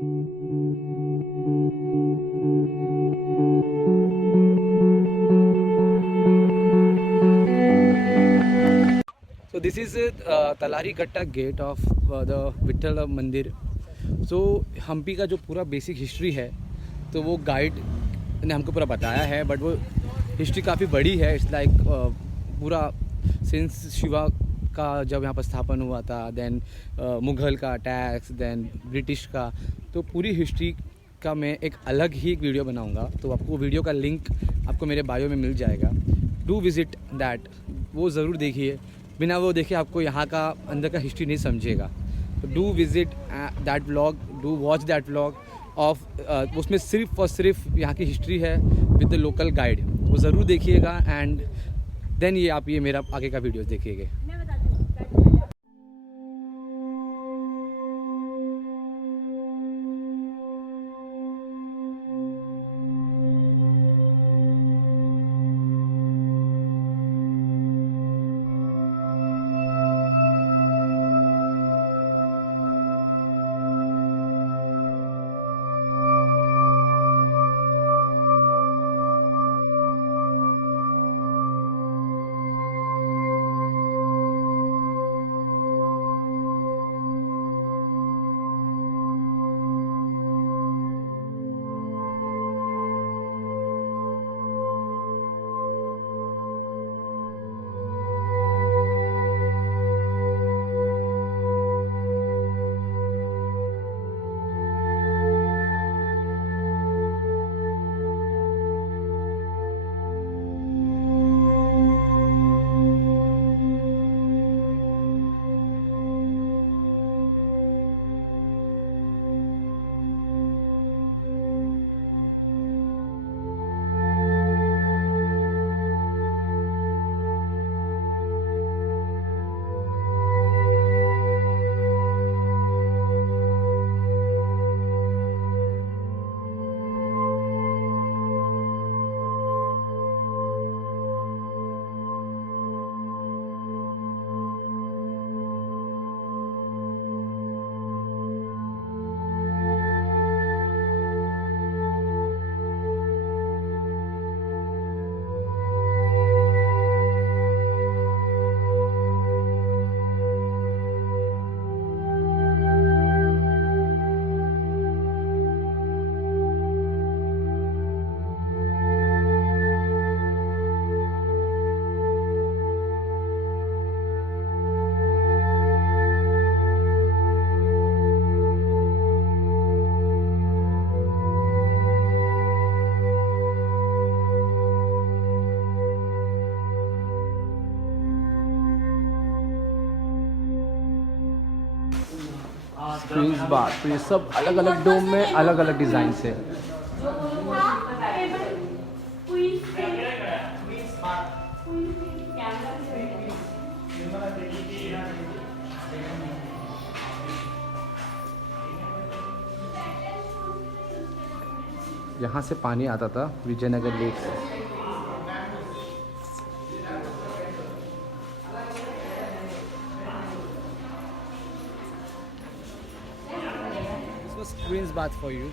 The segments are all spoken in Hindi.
So this is Talari Katta gate of the Vitthal मंदिर. सो हम्पी का जो पूरा बेसिक हिस्ट्री है तो वो गाइड ने हमको पूरा बताया है, बट वो हिस्ट्री काफ़ी बड़ी है. इट्स लाइक पूरा सिंस शिवा का जब यहाँ पर स्थापन हुआ था, देन मुग़ल का अटैक्स, देन ब्रिटिश का, तो पूरी हिस्ट्री का मैं एक अलग ही एक वीडियो बनाऊंगा. तो आपको वीडियो का लिंक आपको मेरे बायो में मिल जाएगा. डू विज़िट दैट, वो ज़रूर देखिए. बिना वो देखे आपको यहाँ का अंदर का हिस्ट्री नहीं समझेगा. तो do visit that vlog, do watch that vlog of, उसमें सिर्फ और सिर्फ यहाँ की हिस्ट्री है विद द लोकल गाइड. वो ज़रूर देखिएगा एंड देन ये आप ये मेरा आगे का वीडियोस देखिएगा. क्वींस बार, तो ये सब अलग अलग डोम में अलग अलग डिज़ाइन से. यहाँ से पानी आता था विजयनगर लेक से. क्वींस बाथ फॉर यू,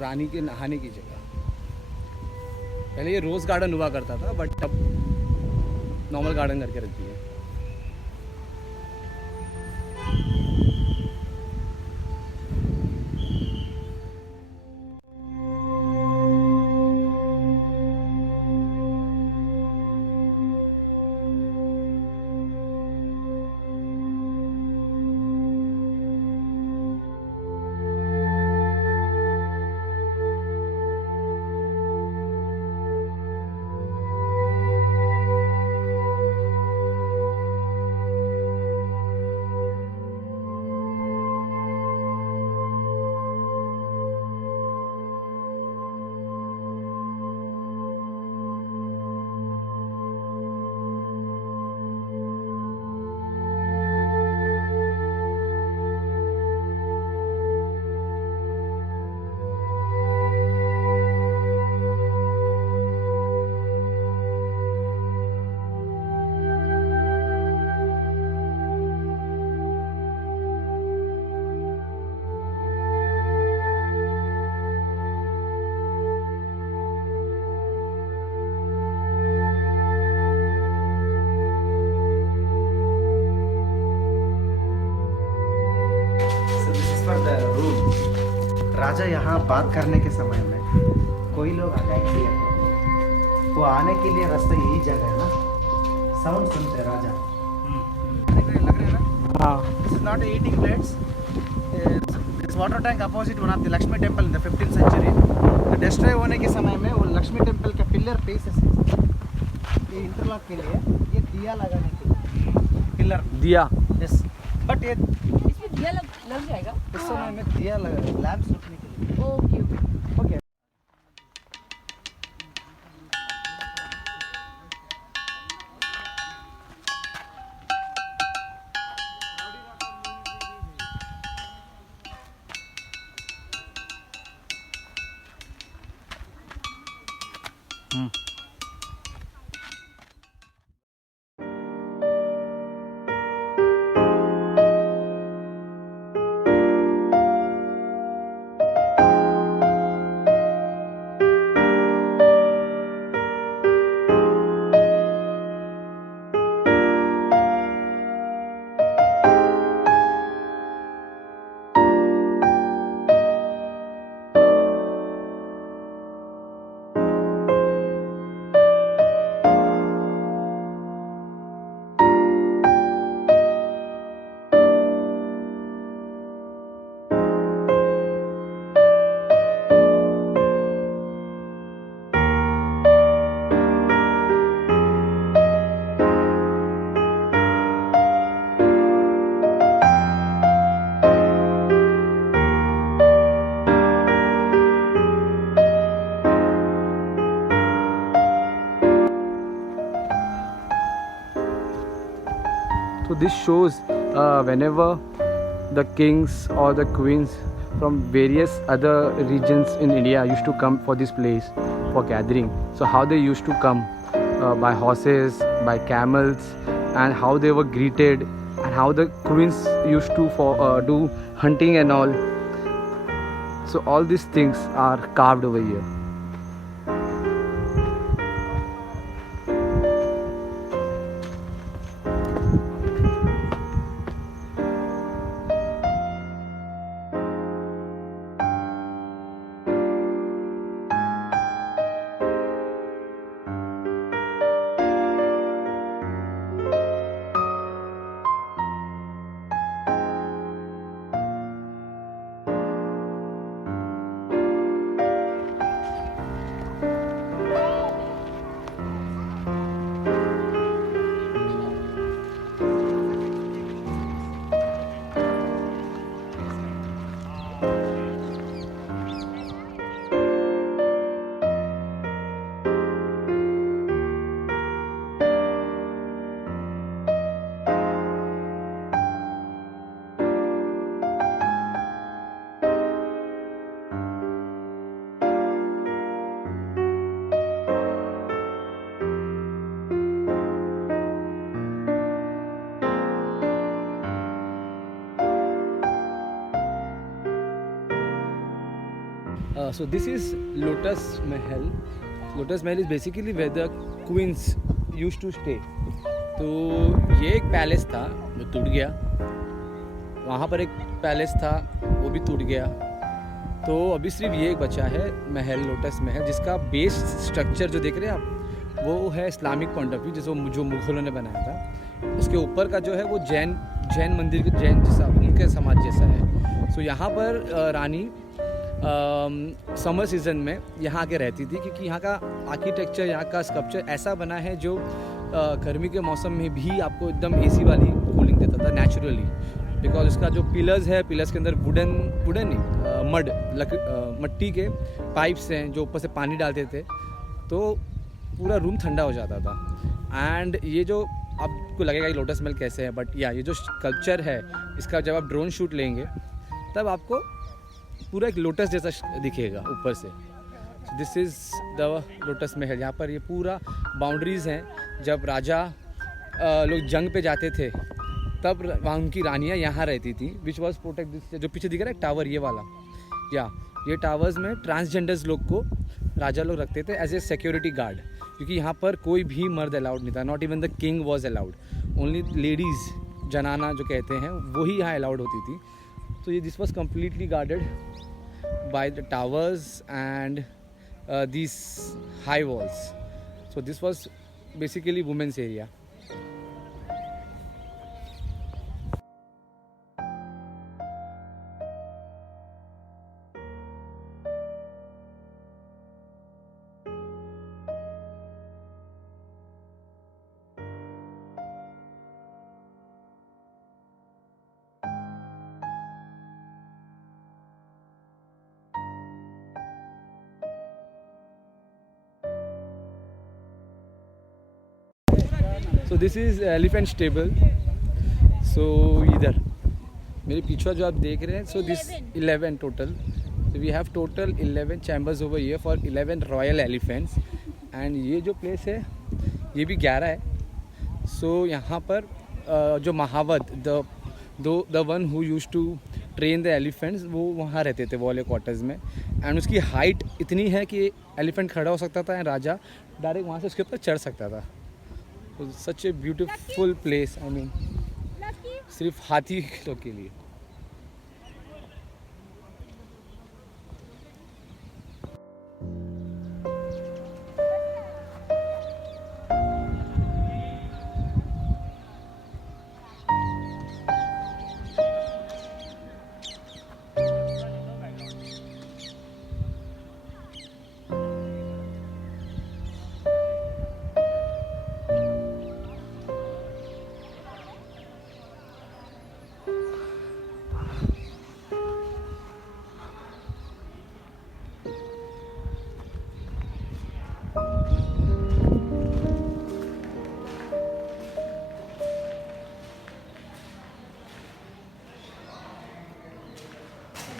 रानी के नहाने की जगह. पहले ये रोज़ गार्डन हुआ करता था, बट अब नॉर्मल गार्डन करके रख दिए. पर द रूल, राजा यहाँ बात करने के समय में कोई लोग अटैक किया, वो आने के लिए रास्ता यही जगह है ना, साउंड सुनते हैं राजा। लग रहा है ना? हाँ। This is not eating plates. This water tank opposite one of the Lakshmi temple in the 15th century. तो डिस्ट्रॉय होने के समय में वो लक्ष्मी टेम्पल का पिलर पीसेस ये इंटरलॉक के लिए, ये दिया लगाने के लिए पिलर दिया। यस, बट ये इसमें दिया लग जाएगा। इस समय में दिया लगा लैंप्स रखने के लिए। Okay okay. Okay. So this shows whenever the kings or the queens from various other regions in India used to come for this place for gathering. So how they used to come by horses, by camels, and how they were greeted, and how the queens used to do hunting and all. So all these things are carved over here. So this is Lotus Mahal. Lotus Mahal is basically where the queens used to stay. तो ये एक पैलेस था जो टूट गया, वहाँ पर एक पैलेस था वो भी टूट गया, तो अभी सिर्फ ये एक बचा है महल, लोटस महल, जिसका बेस स्ट्रक्चर जो देख रहे हैं आप वो है इस्लामिक पॉइंट ऑफ व्यू, जो मुगलों ने बनाया था। उसके ऊपर का जो है वो जैन मंदिर के जैन जैसा उनके समाज जैसा है। सो यहाँ पर रानी समर सीज़न में यहाँ आके रहती थी, क्योंकि यहाँ का आर्किटेक्चर, यहाँ का स्कल्पचर ऐसा बना है जो गर्मी के मौसम में भी आपको एकदम एसी वाली कूलिंग देता था नेचुरली, बिकॉज उसका जो पिलर्स है, पिलर्स के अंदर वुडन नहीं मट्टी के पाइप्स हैं जो ऊपर से पानी डालते थे, तो पूरा रूम ठंडा हो जाता था। एंड ये जो आपको लगेगा कि लोटस महल कैसे है, बट या ये जो स्कल्पचर है इसका जब आप ड्रोन शूट लेंगे तब आपको पूरा एक लोटस जैसा दिखेगा ऊपर से। दिस इज़ द लोटस महल। यहाँ पर ये पूरा बाउंड्रीज़ हैं। जब राजा लोग जंग पे जाते थे तब वहाँ उनकी रानियाँ यहाँ रहती थी, विच वॉज प्रोटेक्ट दिस। जो पीछे दिख रहा है टावर, ये वाला, या ये टावर्स में ट्रांसजेंडर्स लोग को राजा लोग रखते थे एज ए सिक्योरिटी गार्ड, क्योंकि यहाँ पर कोई भी मर्द अलाउड नहीं था। Not even the king was allowed, only ladies, जनाना जो कहते हैं, वही यहाँ अलाउड होती थी। So this was completely guarded by the towers and these high walls. So this was basically women's area. So this is elephant stable. So इधर मेरे पीछे जो आप देख रहे हैं, so this 11 total. So we have total 11 chambers over here for 11 royal elephants. And ये जो place है ये भी 11 है. So यहाँ पर जो महावत the one who used to train the elephants वो वहाँ रहते थे वाले क्वार्टर्स में. एंड उसकी हाइट इतनी है कि एलिफेंट खड़ा हो सकता था एंड राजा डायरेक्ट वहाँ से उसके ऊपर चढ़ सकता था. Such a beautiful place. I mean सिर्फ हाथी लोग के लिए.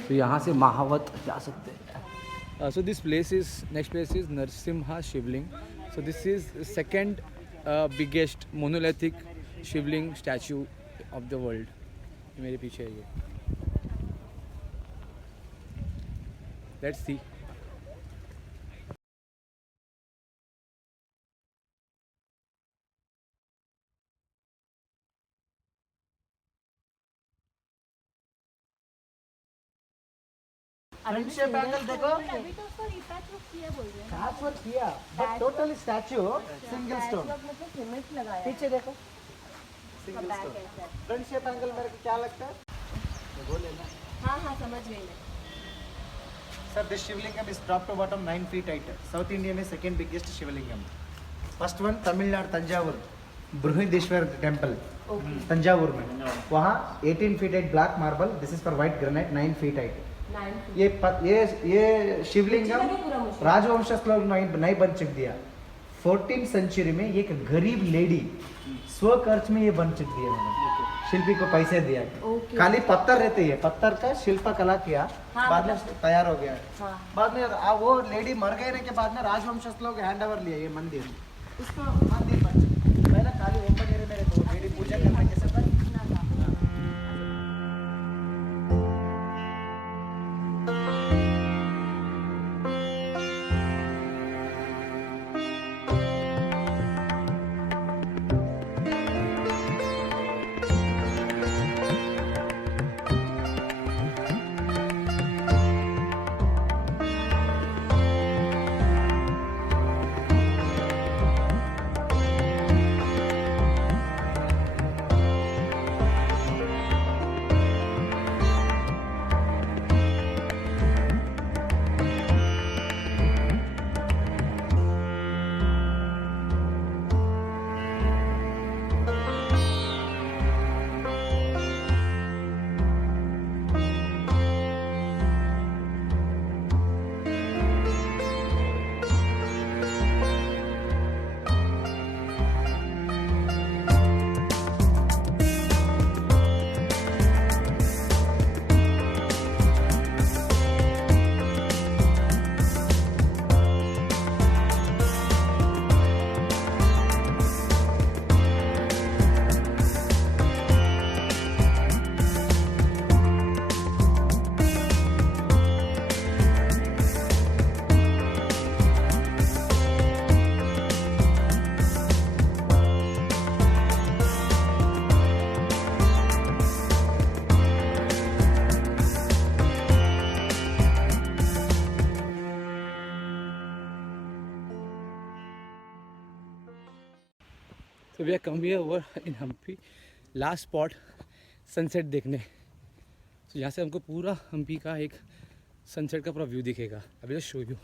तो यहाँ से महावत जा सकते हैं. So this place is next place is Narasimha Shivling. So this is second biggest monolithic Shivling statue of the world. मेरे पीछे है ये. Let's see. Front shape angle देखो. अभी तो उसको रिपैच किया बोल रहे हैं. पैच वर्क किया but totally statue single stone. मतलब सीमेंट लगाया पीछे देखो single stone. Front shape angle मेरे को क्या लगता है वो लेना. हाँ हाँ समझ गई मैं. Sir, this Shivlingam is top to bottom 9 feet height. South India में second biggest Shivlingam. First one Tamil Nadu Thanjavur Brihadeeswara temple Thanjavur में. वहाँ 18 feet height black marble. This is for white granite 9 feet height. ये शिवलिंगम राजवंशस्थ लोग नहीं बन चुक दिया. 14th सेंचुरी में एक गरीब लेडी स्व खर्च में ये बन चुक दिया. शिल्पी को पैसे दिया. खाली पत्थर रहते हैं, पत्थर का शिल्प कला किया. हाँ, बाद में तैयार हो गया. हाँ. बाद में वो लेडी मर गए के बाद में राजवंशस्थ लोग हैंड ओवर लिया ये मंदिर. उसको मंदिर बन चुका. पहले खाली ओपन एरिया में रहते लेडी पूजा करने के समय. We are come here over in Hampi last spot sunset देखने। तो यहाँ से हमको पूरा हम्पी का एक सनसेट का पूरा व्यू दिखेगा। अभी जस्ट शो यू।